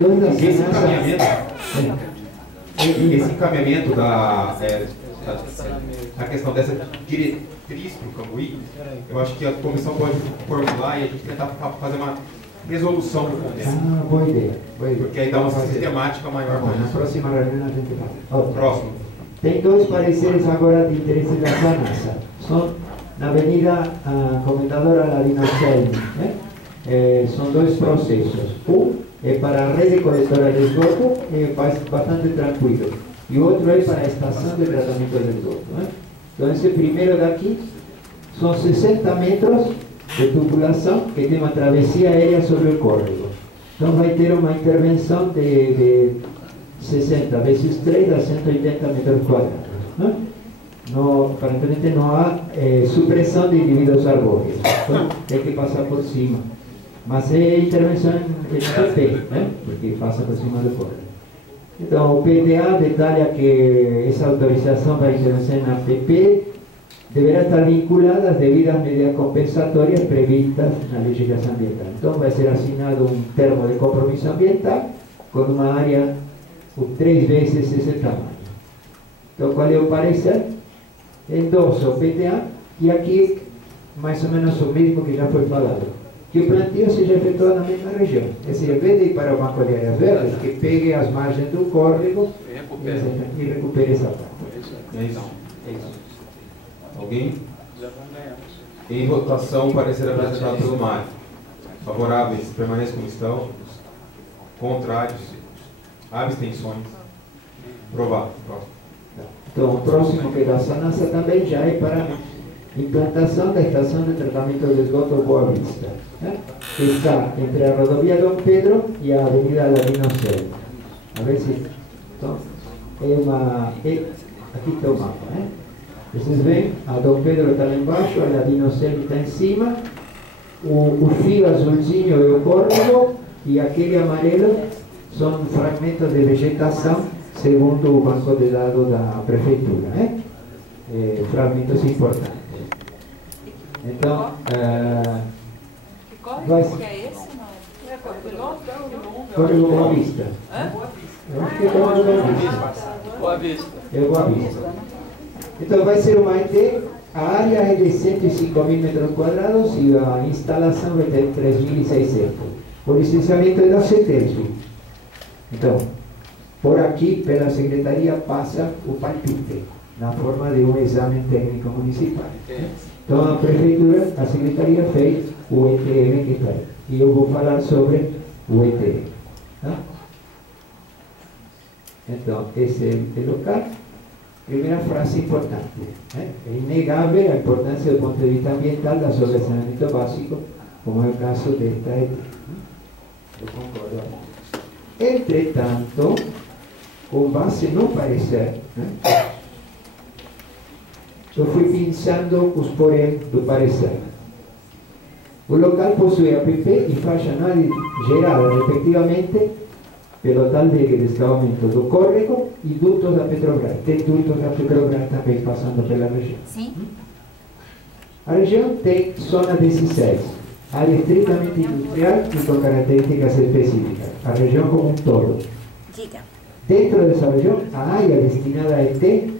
Esse encaminhamento da questão dessa diretriz para o Cambuí, eu acho que a comissão pode formular e a gente tentar fazer uma resolução do contexto. Boa ideia. Porque aí dá uma sistemática maior. Na próxima reunião a gente fala. Próximo. Tem dois pareceres agora de interesse da SANASA. São na Avenida Comendador Aladino Selmi. São dois processos. É para a rede coletora de esgoto, é bastante tranquilo. E o outro é para a estação de tratamento de esgoto. Então, esse primeiro daqui são 60 metros de tubulação que tem uma travessia aérea sobre o córrego. Então, vai ter uma intervenção de 60 vezes 3 a 180 metros quadrados. Aparentemente não há supressão de indivíduos arbóreos. Então, tem que passar por cima. Mas é intervenção em PP, porque passa por cima do córrego. Então, o PDA detalha que essa autorização para intervenção na PP deverá estar vinculada às devidas medidas compensatórias previstas na legislação ambiental. Então, vai ser assinado um termo de compromisso ambiental com uma área por 3 vezes esse tamanho. Então, qual é o parecer? Endossa o PDA e aqui mais ou menos o mesmo que já foi falado. Que o plantio seja efetuado na mesma região. É dizer, em vez de ir para o Banco de Áreas Verdes, que pegue as margens do córrego e recupere essa parte. É isso. Alguém? Em votação, parecer apresentado pelo Mário. Favoráveis, permaneçam como estão. Contrários, abstenções. Aprovado. Próximo. Então, o próximo que é da SANASA também já é para implantação da estação de tratamento de esgoto Boa Vista, que está entre a rodovia Dom Pedro e a Avenida Aladino Selmi. A ver se... Então, aqui está o mapa. Vocês veem, a Dom Pedro está lá embaixo, a Aladino Selmi está em cima, o fio azulzinho é o córrego e aquele amarelo são fragmentos de vegetação, segundo o banco de dados da prefeitura. Fragmentos importantes. Então, que córrego que é esse? Córrego Boa Vista. Eu acho que é Córrego Boa Vista. É Boa Vista. Então, vai ser uma ET, a área é de 105 mil metros quadrados e a instalação vai ter 3.600. O licenciamento é da CETESB. Então, por aqui, pela secretaria, passa o palpite, na forma de um exame técnico municipal. Então, a prefeitura, a secretaria fez o ETM que está aí. E eu vou falar sobre o ETM. Tá? Então, esse é o local. Primeira frase importante. É inegável a importância do ponto de vista ambiental das obras de saneamento básico, como é o caso desta ET. Eu concordo. Entretanto, com base no parecer, eu fui pensando os porém do parecer. O local possui APP e faixa anual gerada, respectivamente, pelo tal de escavamento do córrego e dutos da Petrobras. Tem dutos da Petrobras também passando pela região. Sim. A região tem zona 16, área estritamente industrial e com características específicas. A região como um todo. Diga. Dentro dessa região, a área destinada a ET,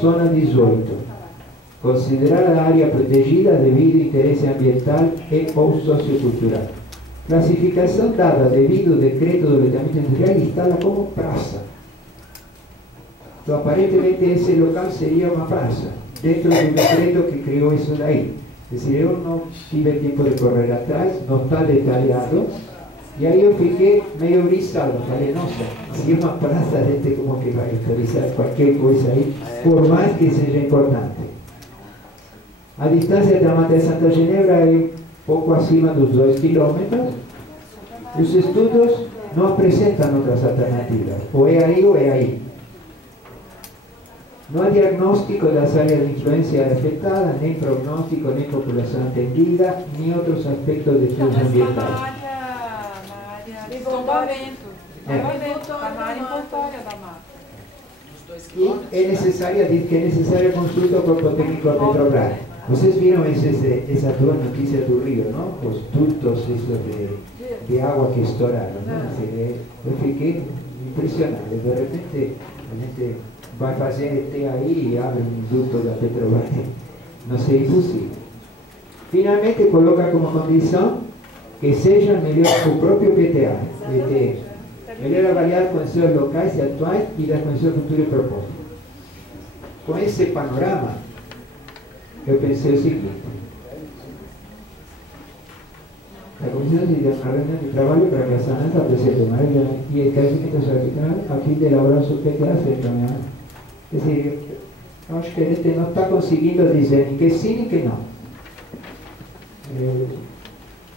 zona 18. Considerada área protegida devido ao interesse ambiental e ou sociocultural. Classificação dada devido ao decreto do loteamento industrial instalada como praça. Então, aparentemente, esse local seria uma praça, dentro do decreto que criou isso daí. Quer dizer, eu não tive tempo de correr atrás, não está detalhado, e aí eu fiquei meio brisado. Falei, nossa, se é uma praça, a gente como que vai autorizar qualquer coisa aí, por mais que seja importante. A distância da Mata de Santa Genebra é pouco acima dos 2 km. Os estudos não apresentam outras alternativas. Ou é aí ou é aí. Não há diagnóstico das áreas de influência afetadas, nem prognóstico, nem população atendida, nem outros aspectos de estudos ambientais. Na área de tombamento. Na área envoltória da mata. E é necessária, diz que é necessária consulta ao corpo técnico da Petrobras. Vocês viram essa duas notícias do Rio, não? Os dutos, isso de de agua que estouraron, ¿no? Eu fiquei impresionado. De repente a gente vai fazer ET aí e abre um duto da Petrobras. Não seria possível. Finalmente coloca como condição que seja melhor o próprio PTA, melhor avaliar condições locais e atuais e das condições futuras propostas. Com esse panorama, eu pensei o seguinte: la Comisión se dio una reunión de trabajo para que Sanasa presente una reunión y el crecimiento arbitral a fin de elaborar su PTA frente a mi mano. Es decir, acho que a gente não está conseguindo dizer nem que sim nem que não.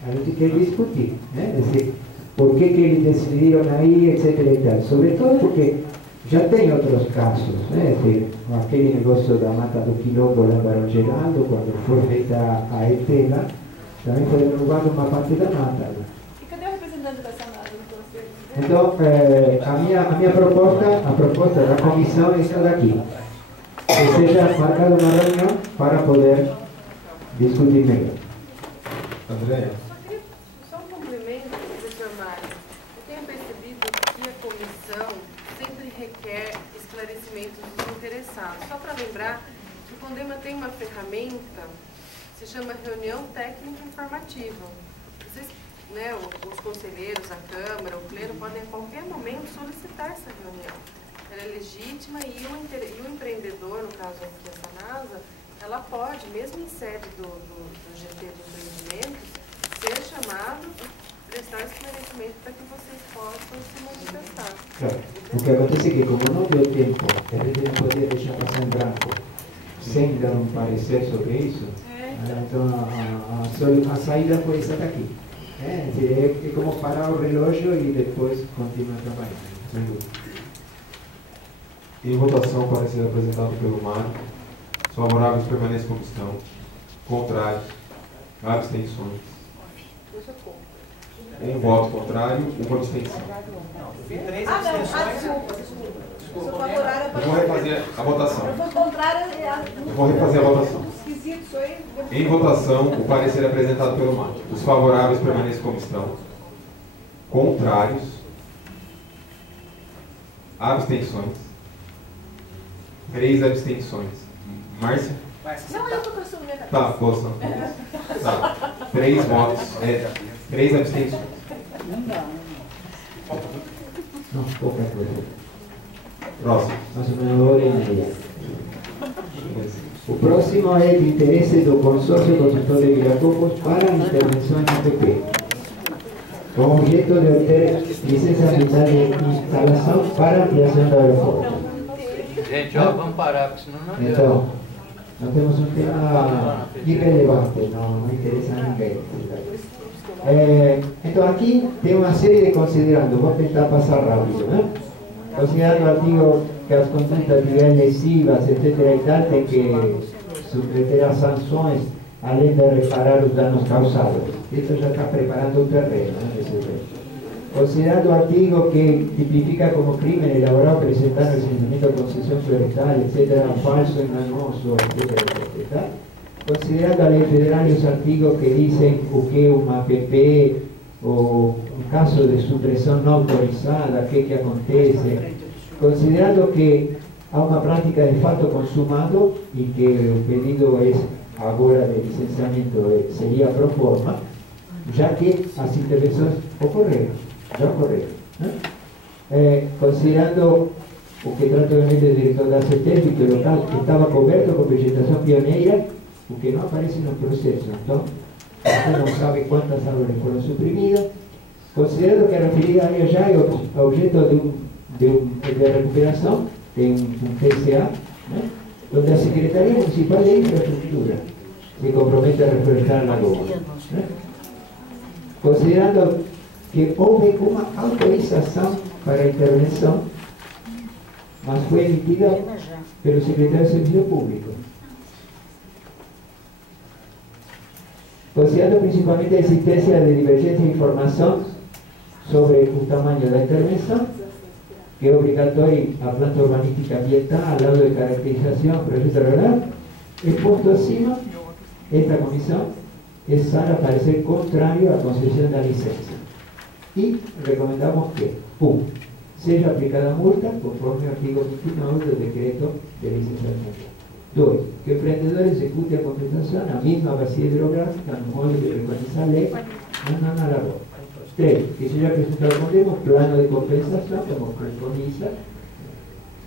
A gente quer discutir, né? Es decir, por que eles decidiram aí, etc. e tal. Sobretudo porque já tem outros casos, né? Es decir, aquele negócio da mata do Quilombo lá em Barão Geraldo, quando foi feita a Etela, também foi derrubada uma parte da mata. E cadê o representante da Sanasa no conselho? Então, a minha proposta, a proposta da comissão é esta daqui. Que seja marcada uma reunião para poder discutir melhor. Andréia? Só um complemento, professor Mário. Eu tenho percebido que a comissão sempre requer esclarecimentos dos interessados. Só para lembrar que o CONDEMA tem uma ferramenta, se chama reunião técnica informativa. Vocês, né, os conselheiros, a Câmara, o Pleno, podem a qualquer momento solicitar essa reunião. Ela é legítima e o empreendedor, no caso aqui a Sanasa, ela pode, mesmo em sede do GT de empreendimentos, ser chamado e prestar esclarecimento para que vocês possam se manifestar. Claro. O que acontece é que, como não deu tempo, a gente não podia deixar passar em branco sem dar um parecer sobre isso, então a saída foi essa daqui. É como parar o relógio e depois continuar trabalhando. Em votação, para ser apresentado pelo Mário. Favoráveis permanecem como estão. Contrários. Abstenções. Um voto contrário, uma abstenção. Três abstenções. Sou favorável Eu vou refazer a votação. Eu vou contrária. Eu vou refazer a votação. Esquisito, sou eu. Em votação, o parecer é apresentado pelo Mário. Os favoráveis permanecem como estão. Contrários. Abstenções. 3 abstenções. Márcia? Não, eu estou assumindo minha cabeça. Tá, força. Tá. 3 votos. 3 abstenções. Não, pouca coisa. Próximo. Mais ou menos 1h30. O próximo é de interesse do consórcio construtor de Viracopos para intervenção em APP, com objeto de obter licença ambiental de instalação para ampliação do aeroporto. Gente, ó, vamos parar, porque senão não Então, nós temos um tema irrelevante, não interessa a ninguém. Então, aqui tem uma série de considerandos, vou tentar passar rápido, né? Considerando o artigo que as condutas estiverem lesivas, etc. e tal, tem que submeter a sanções, além de reparar os danos causados. Isso já está preparando o terreno, né? Considerando o artigo que tipifica como crime elaborar, apresentar no licenciamento de concessão florestal, etc., falso, enganoso, etc. Considerando a lei federal e os artigos que dizem o que é uma APP, ou um caso de supressão não autorizada, o que acontece, considerando que há uma prática de fato consumado e que o pedido é agora de licenciamento seria pro forma, já que as intervenções ocorreram, já ocorreram. Né? Considerando o que trata obviamente o diretor da CETESB, que o local estava coberto com vegetação pioneira, o que não aparece no processo. Então, você não sabe quantas árvores foram suprimidas. Considerando que a referida área já é objeto de recuperação, tem um TCA, né? Onde a Secretaria Municipal de Infraestrutura se compromete a reflorestar a lagoa. Né? Considerando que houve uma autorização para a intervenção, mas foi emitida pelo Secretário de Serviço Público. Considerando principalmente a existência de divergência de informação sobre o tamanho da intervenção, que é obrigatório a planta urbanística ambiental, ao lado de caracterização, projeto rural, e posto acima, esta comissão é para parecer contrário à concessão da licença. E recomendamos que, 1. Seja aplicada a multa conforme o artigo 29 do decreto de licenciamento. 2. Que o empreendedor execute a compensação na mesma bacia hidrográfica, no modo que reconheça a lei, na labor. 3. Que seja apresentado com o plano de compensação, como preconiza.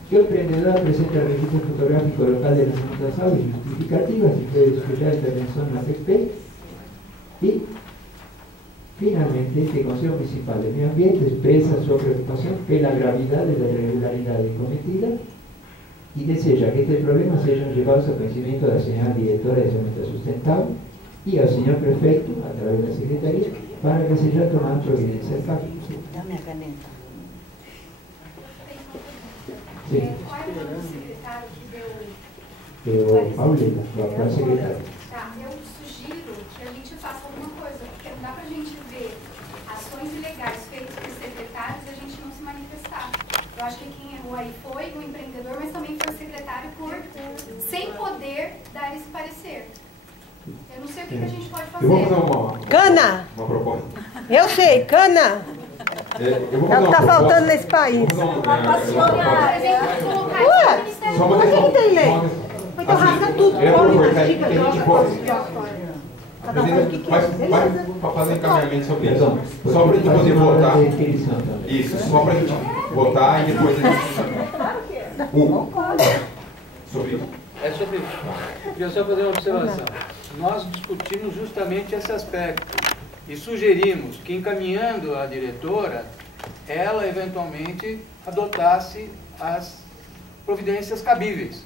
Que o empreendedor apresente o registro fotográfico local de manutenção e justificativa, se for despejar a intervenção na PP. E, finalmente, que o Conselho Municipal de Meio Ambiente expressa sua preocupação pela gravidade da irregularidade cometida e deseja que estes problemas sejam levados ao conhecimento da senhora diretora de Desenvolvimento Sustentável e ao senhor prefeito, através da secretaria, para que seja tomada providência. Dá minha caneta. Sim. Qual é o nome do secretário que deu? Eu, Paulina, a atual secretária. Tá, eu sugiro que a gente faça alguma coisa, porque não dá pra gente ver ações ilegais feitas por secretários e a gente não se manifestar. Eu acho que quem errou aí foi o empreendedor, mas também foi o secretário sem poder dar esse parecer. Eu não sei o que a gente pode fazer. Eu vou fazer Cana! uma proposta. Eu sei, cana! Eu vou É o fazer que está uma faltando proposta. nesse país. Vou fazer uma Por exemplo, colocar isso Ué, no Ministério Só uma como é que questão. não tem lei? Só uma questão. Então rasga tudo, Eu come, vou cortar mastiga, que a gente joga, pode. cada um faz o que quer. Para fazer encaminhamento sobre isso. Perdão, Só para a gente poder votar. Definição também. Isso, só para a gente votar e depois a gente. Sobre isso. É sobre isso. Queria só fazer uma observação. Nós discutimos justamente esse aspecto e sugerimos que, encaminhando a diretora, ela eventualmente adotasse as providências cabíveis,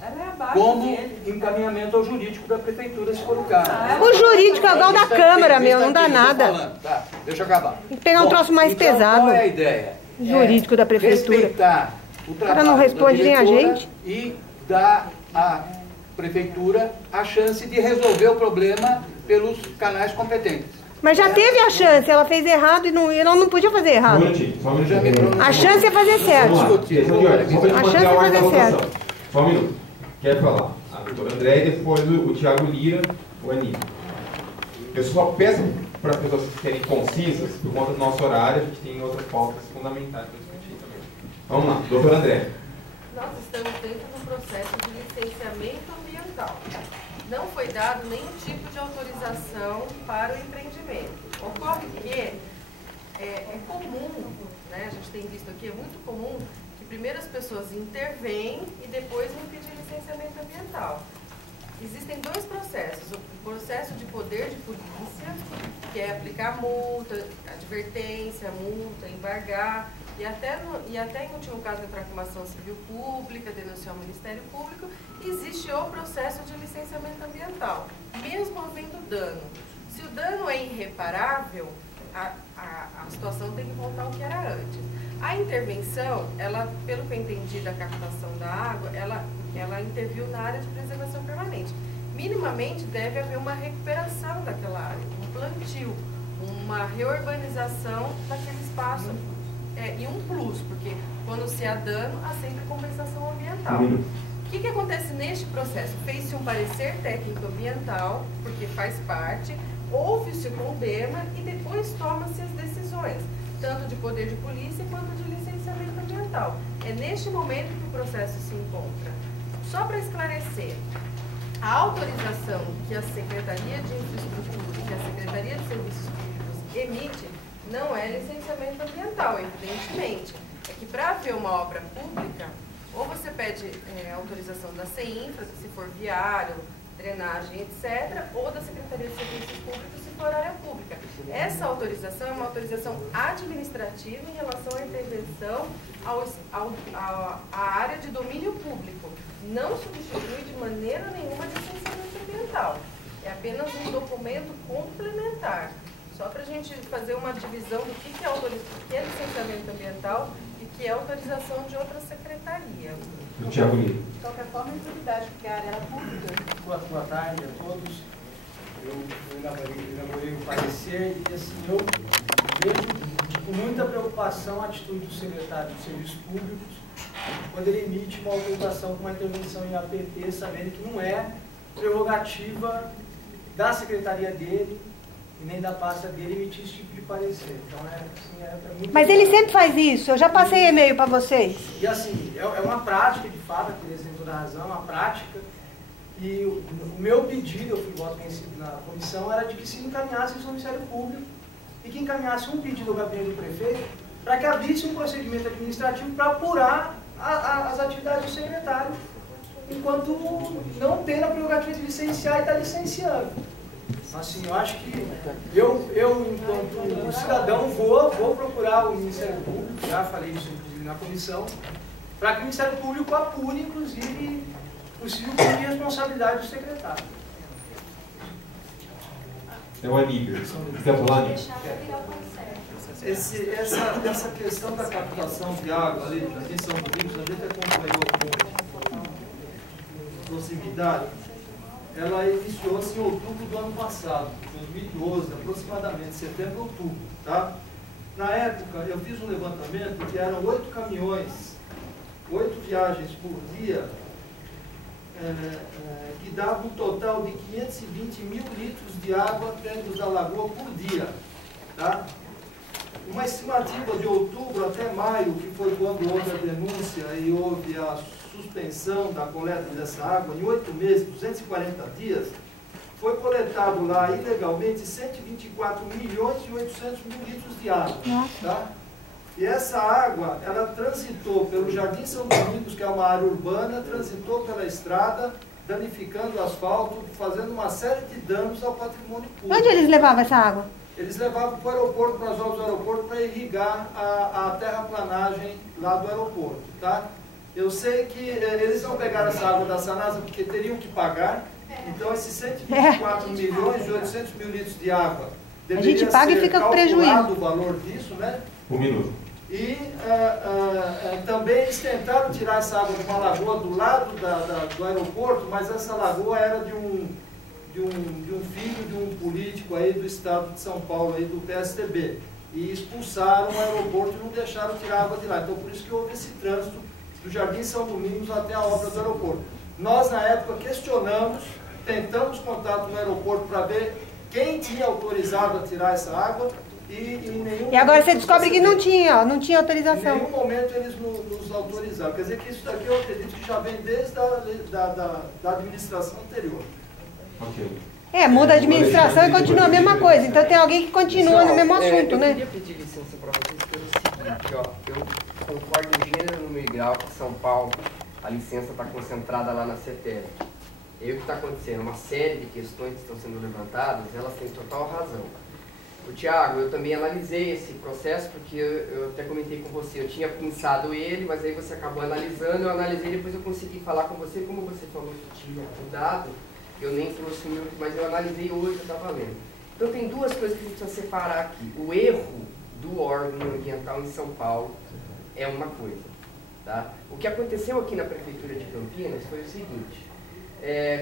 como encaminhamento ao jurídico da prefeitura, se for o caso. O jurídico é igual da Câmara, meu, não dá nada. Tá, deixa eu acabar. Tem que pegar um troço mais então, pesado. Qual é a ideia? Jurídico da prefeitura. Respeitar o O cara trabalho não responde da nem a diretora gente. e dar à prefeitura a chance de resolver o problema pelos canais competentes. Mas já teve a chance, ela fez errado e ela não podia fazer Só um errado. minutinho, só um Eu já me minutinho. pronunciei. A chance é fazer certo. Vamos lá, questão de ordem. Só para A manter chance a é ordem da fazer votação. certo. Só um minuto. Quer falar? A doutora André e depois o Thiago Lira, o Aníbal. Eu só peço para as pessoas serem concisas, por conta do nosso horário, a gente tem outras pautas fundamentais para discutir também. Vamos lá, doutora André. Nós estamos dentro do processo de licenciamento ambiental. Não foi dado nenhum tipo de autorização para o empreendimento. Ocorre que é comum, né, a gente tem visto aqui, é muito comum que primeiro as pessoas intervêm e depois vão pedir licenciamento ambiental. Existem dois processos. O processo de poder de polícia, que é aplicar multa, advertência, multa, embargar, e até em último caso entrar com uma ação civil pública, denunciar o Ministério Público. Existe o processo de licenciamento ambiental, mesmo havendo dano. Se o dano é irreparável, a situação tem que voltar ao que era antes. A intervenção, ela, pelo que eu entendi da captação da água, ela interviu na área de preservação permanente. Minimamente deve haver uma recuperação daquela área, um plantio, uma reurbanização daquele espaço. E um plus, porque quando se há dano, há sempre compensação ambiental. O que acontece neste processo? Fez-se um parecer técnico ambiental, porque faz parte, houve-se o condema e depois toma-se as decisões, tanto de poder de polícia quanto de licenciamento ambiental. É neste momento que o processo se encontra. Só para esclarecer, a autorização que a Secretaria de Infraestrutura, que a Secretaria de Serviços Públicos emite, não é licenciamento ambiental, evidentemente. É que para haver uma obra pública, ou você pede autorização da CEINFRA, se for viário, drenagem, etc., ou da Secretaria de Serviços Públicos, se for área pública. Essa autorização é uma autorização administrativa em relação à intervenção à área de domínio público. Não substitui de maneira nenhuma licenciamento ambiental. É apenas um documento complementar. Só para a gente fazer uma divisão do que é licenciamento ambiental e que é autorização de outra secretaria. O Thiago Lira. De qualquer forma, é prioridade, porque a área era pública. Boa tarde a todos. Eu elaborei o parecer e assim, eu vejo com muita preocupação a atitude do secretário de Serviços Públicos quando ele emite uma autorização com uma intervenção em APP, sabendo que não é prerrogativa da secretaria dele e nem da pasta dele emitir esse tipo de parecer. Então, assim, é muito... Mas ele sempre faz isso, eu já passei e-mail para vocês. E assim, é uma prática, de fato, a Tereza tem toda a razão, uma prática. E o meu pedido, eu fui voto vencido na comissão, era de que se encaminhasse isso ao Ministério Público e que encaminhasse um pedido ao gabinete do prefeito para que abrisse um procedimento administrativo para apurar as atividades do secretário, enquanto não tem a prerrogativa de licenciar e está licenciando. Assim, eu acho que eu enquanto cidadão, vou procurar o Ministério Público, já falei isso inclusive na comissão, para que o Ministério Público apure, inclusive, possível crime de responsabilidade do secretário. É o Aníbal. Quer falar, Aníbal? Essa questão da captação de água ali, aqui em São Domingos, a gente acompanhou com proximidade. Ela iniciou-se em outubro do ano passado, 2012, aproximadamente, setembro, outubro, tá? Na época, eu fiz um levantamento que eram 8 caminhões, 8 viagens por dia, que dava um total de 520 mil litros de água dentro da lagoa por dia, tá? Uma estimativa de outubro até maio, que foi quando houve a denúncia e houve a suspensão da coleta dessa água, em 8 meses, 240 dias, foi coletado lá ilegalmente 124 milhões e 800 mil litros de água. Tá? E essa água, ela transitou pelo Jardim São Domingos, que é uma área urbana, transitou pela estrada, danificando o asfalto, fazendo uma série de danos ao patrimônio público. Onde eles levavam essa água? Eles levavam para o aeroporto, para as obras do aeroporto, para irrigar a terraplanagem lá do aeroporto, tá? Eu sei que eles não pegaram essa água da Sanasa porque teriam que pagar, então esses 124 milhões e 800 mil litros de água deveria a gente paga e fica com prejuízo. O valor disso, né? Um minuto. E também eles tentaram tirar essa água de uma lagoa do lado do aeroporto, mas essa lagoa era de um filho de um político aí do estado de São Paulo, aí do PSDB. E expulsaram o aeroporto e não deixaram tirar a água de lá. Então por isso que houve esse trânsito do Jardim São Domingos até a obra do aeroporto. Nós, na época, questionamos, tentamos contato no aeroporto para ver quem tinha autorizado a tirar essa água e agora você descobre que não tinha autorização. Em nenhum momento eles nos autorizaram. Quer dizer que isso daqui eu acredito que já vem desde da administração anterior. Ok. Muda a administração e continua a mesma coisa. Então tem alguém que continua no mesmo assunto, né? Eu queria pedir licença para vocês pelo seguinte, ó. Eu concordo em gênero, número e grau que São Paulo, a licença está concentrada lá na CETESB. E o que está acontecendo? Uma série de questões que estão sendo levantadas, elas têm total razão. O Tiago, eu também analisei esse processo, porque eu até comentei com você, eu tinha pensado ele, mas aí você acabou analisando, eu analisei, depois eu consegui falar com você, como você falou que tinha mudado, eu nem trouxe muito, mas eu analisei hoje, eu estava lendo. Então tem duas coisas que a gente precisa separar aqui. O erro do órgão ambiental em São Paulo é uma coisa. Tá? O que aconteceu aqui na Prefeitura de Campinas foi o seguinte,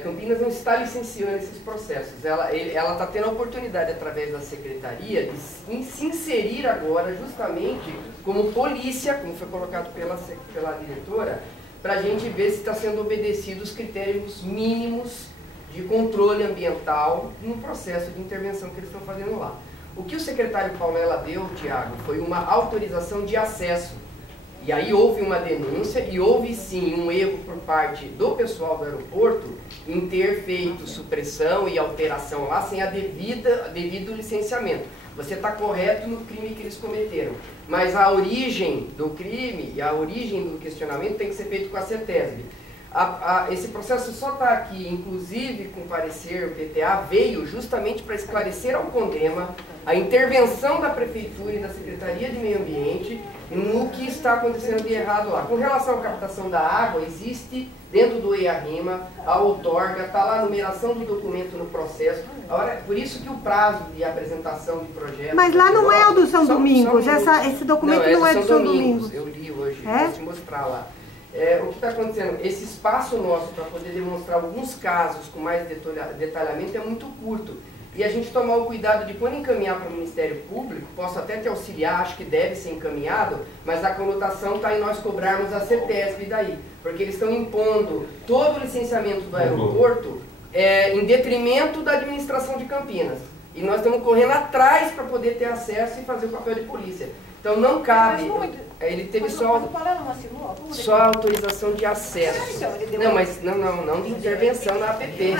Campinas não está licenciando esses processos, ela está tendo a oportunidade através da Secretaria de se inserir agora justamente como polícia, como foi colocado pela diretora, para a gente ver se está sendo obedecidos os critérios mínimos de controle ambiental no processo de intervenção que eles estão fazendo lá. O que o secretário Paulela deu, Tiago, foi uma autorização de acesso. E aí houve uma denúncia e houve sim um erro por parte do pessoal do aeroporto em ter feito supressão e alteração lá sem devido licenciamento. Você está correto no crime que eles cometeram, mas a origem do crime e a origem do questionamento tem que ser feito com a CETESB. Esse processo só está aqui, inclusive com parecer, o PTA veio justamente para esclarecer ao CONDEMA a intervenção da Prefeitura e da Secretaria de Meio Ambiente no que está acontecendo de errado lá. Com relação à captação da água, existe dentro do EIA-RIMA a outorga, está lá a numeração do documento no processo. Por isso que o prazo de apresentação de projetos... Mas lá não é o do São Domingos, esse documento não é do São Domingos. Eu li hoje, posso te mostrar lá. O que está acontecendo? Esse espaço nosso para poder demonstrar alguns casos com mais detalhamento é muito curto. E a gente tomar o cuidado de, quando encaminhar para o Ministério Público, posso até te auxiliar, acho que deve ser encaminhado, mas a conotação está em nós cobrarmos a CETESB daí. Porque eles estão impondo todo o licenciamento do aeroporto em detrimento da administração de Campinas. E nós estamos correndo atrás para poder ter acesso e fazer o papel de polícia. Então não cabe, ele teve só a autorização de acesso. Não, mas não de intervenção na APP.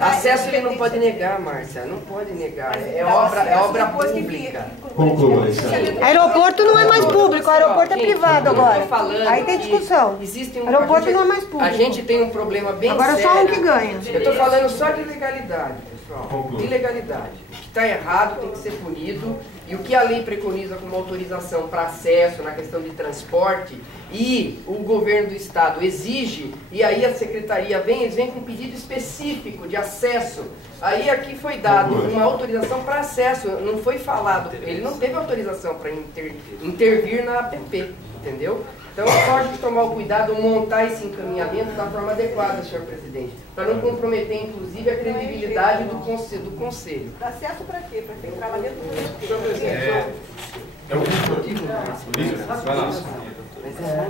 Acesso ele não pode negar, Márcia, não pode negar. É obra pública. Conclua isso. Aeroporto não é mais público, aeroporto é privado agora. Aí tem discussão. Aeroporto não é mais público. A gente tem um problema bem sério. Agora só um que ganha. Eu estou falando só de ilegalidade, pessoal. Ilegalidade. O que está errado tem que ser punido. E o que a lei preconiza como autorização para acesso na questão de transporte e o governo do estado exige, e aí a secretaria eles vêm com um pedido específico de acesso. Aí aqui foi dado uma autorização para acesso, não foi falado, ele não teve autorização para intervir na APP, entendeu? Então pode tomar o cuidado, montar esse encaminhamento da forma adequada, senhor presidente, para não comprometer, inclusive, a credibilidade do conselho. Dá acesso para quê? Para quem trabalha dentro do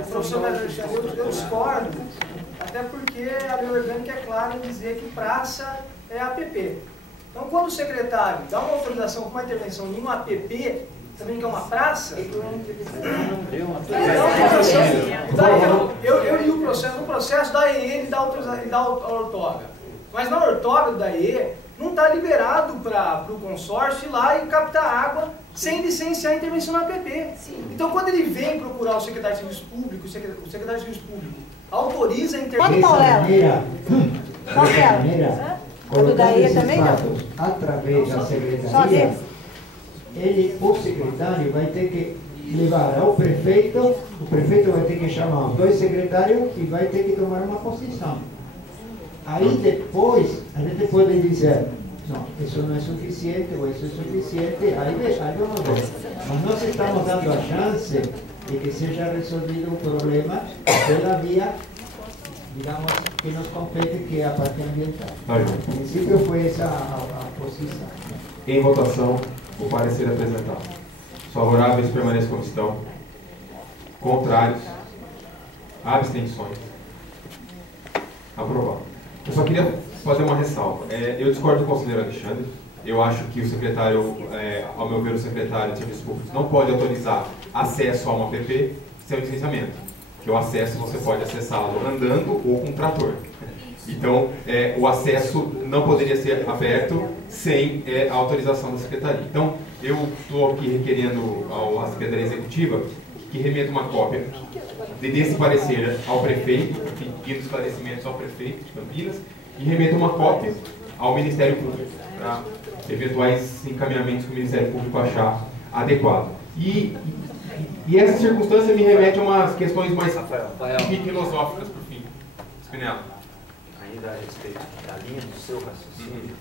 Professor Alexandre, eu discordo, até porque a lei orgânica é clara em dizer que praça é APP. Então, quando o secretário dá uma autorização para uma intervenção em uma APP, também que é uma praça, eu li o processo, no processo da EE ele dá a ortoga, mas na ortoga da EE não está liberado para o consórcio ir lá e captar água sem licenciar a intervenção na APP. Então, quando ele vem procurar o secretário de Serviço Público, o secretário de Serviço Público autoriza a intervenção... Dessa maneira, colocando esses fatos através da secretaria, o secretário vai ter que levar ao prefeito, o prefeito vai ter que chamar os dois secretários e vai ter que tomar uma posição. Aí depois, a gente pode dizer, não, isso não é suficiente, ou isso é suficiente, aí vamos ver. Mas nós estamos dando a chance de que seja resolvido o problema pela via, digamos, que nos compete, que é a parte ambiental. No princípio foi essa a posição. Em votação, o parecer apresentado. Os favoráveis permaneçam como estão. Contrários. Abstenções. Aprovado. Eu só queria fazer uma ressalva. Eu discordo do conselheiro Alexandre. Eu acho que o secretário, ao meu ver, o secretário de Serviços Públicos não pode autorizar acesso a uma APP sem licenciamento. Que o acesso você pode acessá-lo andando ou com trator. Então, o acesso não poderia ser aberto sem a autorização da Secretaria. Então, eu estou aqui requerendo à Secretaria Executiva que remeta uma cópia desse parecer ao prefeito, pedindo esclarecimentos ao prefeito de Campinas, e remeta uma cópia ao Ministério Público, para eventuais encaminhamentos que o Ministério Público achar adequado. E essa circunstância me remete a umas questões mais filosóficas, por fim. Spinello. Ainda a respeito da linha do seu raciocínio,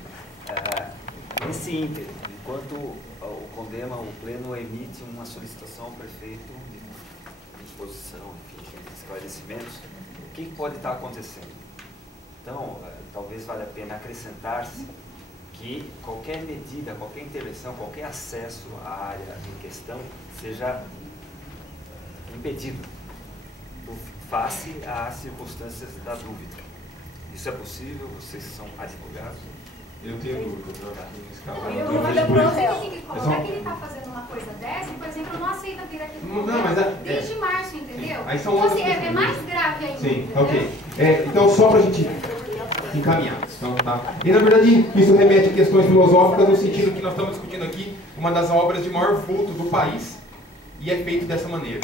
nesse ínterim, enquanto o CONDEMA, o Pleno emite uma solicitação ao prefeito de exposição, enfim, de esclarecimentos, o que pode estar acontecendo? Então, talvez valha a pena acrescentar-se que qualquer medida, qualquer intervenção, qualquer acesso à área em questão seja impedido face às circunstâncias da dúvida. Isso é possível? Vocês são advogados? Eu tenho dúvida. Como é que ele está fazendo uma coisa dessa? Por exemplo, eu não aceito vir aqui desde março, entendeu? Aí são então, assim, é mais grave ainda. Sim, entendeu? Ok. Então, só para a gente encaminhar. Então, tá? E, na verdade, isso remete a questões filosóficas no sentido que nós estamos discutindo aqui uma das obras de maior vulto do país. E é feito dessa maneira,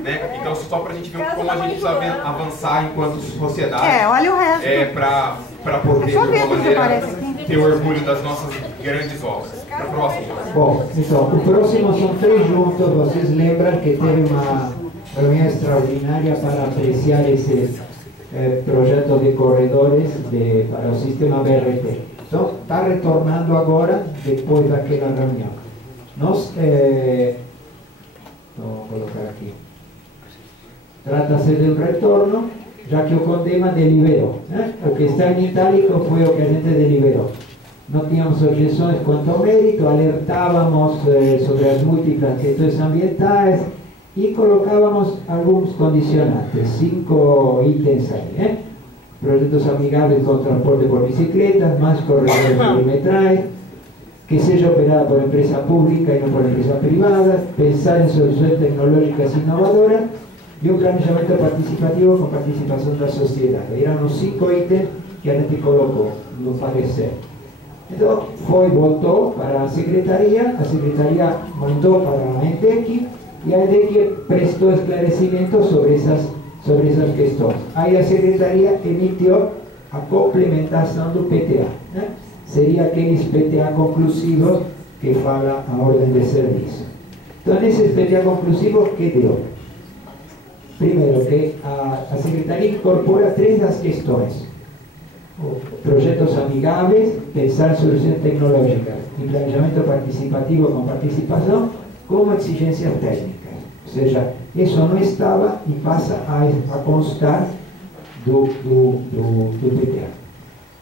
né? Então, só para a gente ver como a gente precisa avançar enquanto sociedade, olha o resto. para poder, de alguma maneira, ter orgulho das nossas grandes obras. Para a próxima. Bom, então, o próximo são 3 juntos. Vocês lembram que teve uma reunião extraordinária para apreciar esse projeto de corredores para o sistema BRT. Então, está retornando agora, depois daquela reunião. Nós... vou colocar aqui. Trata-se de um retorno, já que o CONDEMA deliberou. Né? O que está em itálico foi o que a gente deliberou. Não tínhamos objeções quanto ao mérito, alertávamos sobre as múltiplas questões ambientais e colocávamos alguns condicionantes, 5 itens aí. Né? Projetos amigáveis com transporte por bicicletas, mais corredores perimetrais, que seja operada por empresa pública e não por empresa privada, pensar em soluções tecnológicas inovadoras e um planejamento participativo com participação da sociedade. Eram os 5 itens que a gente colocou no parecer. Então, voltou para a secretaria mandou para a ENDEC e a ENDEC prestou esclarecimento sobre essas questões. Aí a secretaria emitiu a complementação do PTA, né? Seria aqueles PTA conclusivos que fala a ordem de serviço. Então, nesses PTA conclusivos, que deu? Primeiro, que a secretaria incorpora 3 das questões: projetos amigáveis, pensar soluções tecnológicas e planejamento participativo com participação como exigências técnicas. Ou seja, isso não estava e passa a constar do PTA.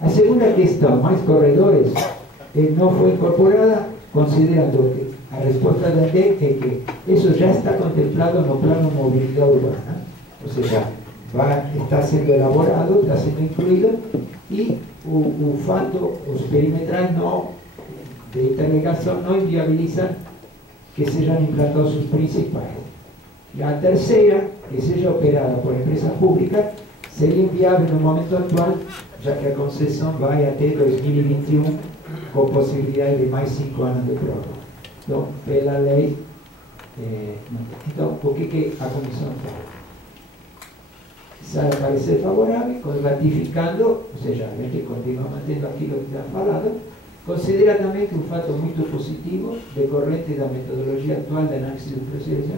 A segunda questão, mais corredores, não foi incorporada, considerando que a resposta da DEC é que isso já está contemplado no plano de mobilidade urbana, ou seja, está sendo elaborado, está sendo incluído, e o fato, os perimetrais de interligação não inviabilizam que sejam implantados os principais. E a terceira, que seja operada por empresa pública, seria inviável no momento atual, já que a concessão vai até 2021, com possibilidade de mais 5 anos de prórroga. Então, pela lei, então, o que a comissão faz? Sai parecer favorável, ratificando, ou seja, a gente continua mantendo aquilo que está falado, considera também que um fato muito positivo, decorrente da metodologia atual de análise do processo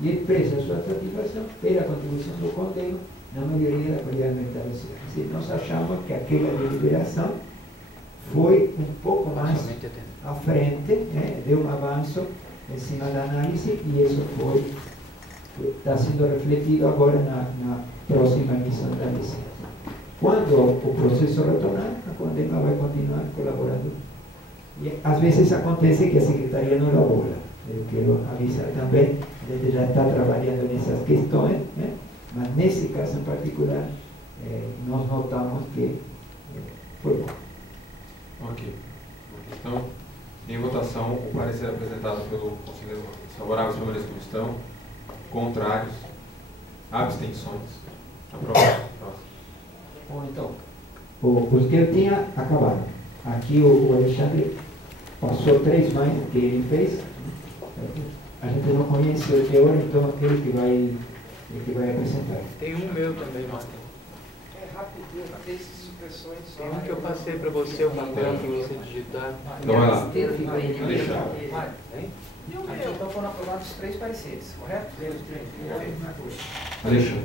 e expressa sua satisfação pela contribuição do Conselho na melhoria da qualidade ambiental da cidade. Assim, nós achamos que aquela deliberação foi um pouco mais à frente, né? Deu um avanço em cima da análise e isso está sendo refletido agora na próxima emissão da licença. Quando o processo retornar, a Condema vai continuar colaborando. E às vezes acontece que a Secretaria não elabora. Eu quero avisar também, a gente já está trabalhando nessas questões, né? Mas nesse caso em particular, nós notamos que foi bom. Ok. Então, em votação, o parecer apresentado pelo conselheiro favoráveis pela questão, contrários, abstenções. Aprovado. Bom, então, os que eu tinha acabaram. Aqui o Alexandre passou 3 mais que ele fez. A gente não conhece o teor, então ele que vai apresentar. Tem um meu também, Marcos. É rapidinho, 3 supressões só. Tem um que eu passei para você, o papel que você digitar. Então vai lá. Alexandre. E o meu? Então foram aprovados 3 pareceres, correto? 3. Alexandre.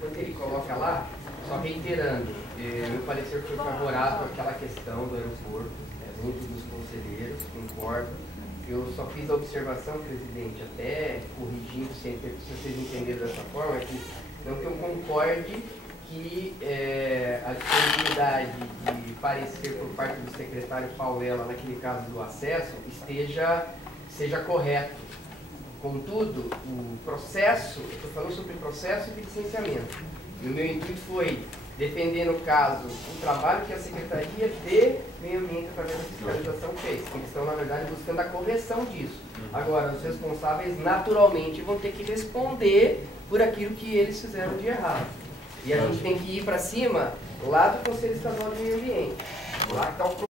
Quando ele coloca lá, só reiterando, meu parecer foi favorável àquela questão do aeroporto, junto dos conselheiros, concordo. Eu só fiz a observação, presidente, até corrigindo, se vocês entenderam dessa forma, que não que eu concorde que a disponibilidade de parecer por parte do secretário Paulela, naquele caso do acesso, seja correto. Contudo, o processo, eu estou falando sobre o processo de licenciamento. E o meu intuito foi defender, no caso, o trabalho que a Secretaria de Meio Ambiente, através da fiscalização, fez. Eles estão, na verdade, buscando a correção disso. Agora, os responsáveis, naturalmente, vão ter que responder por aquilo que eles fizeram de errado. E a gente tem que ir para cima, lá do Conselho Estadual de Meio Ambiente. Lá que está o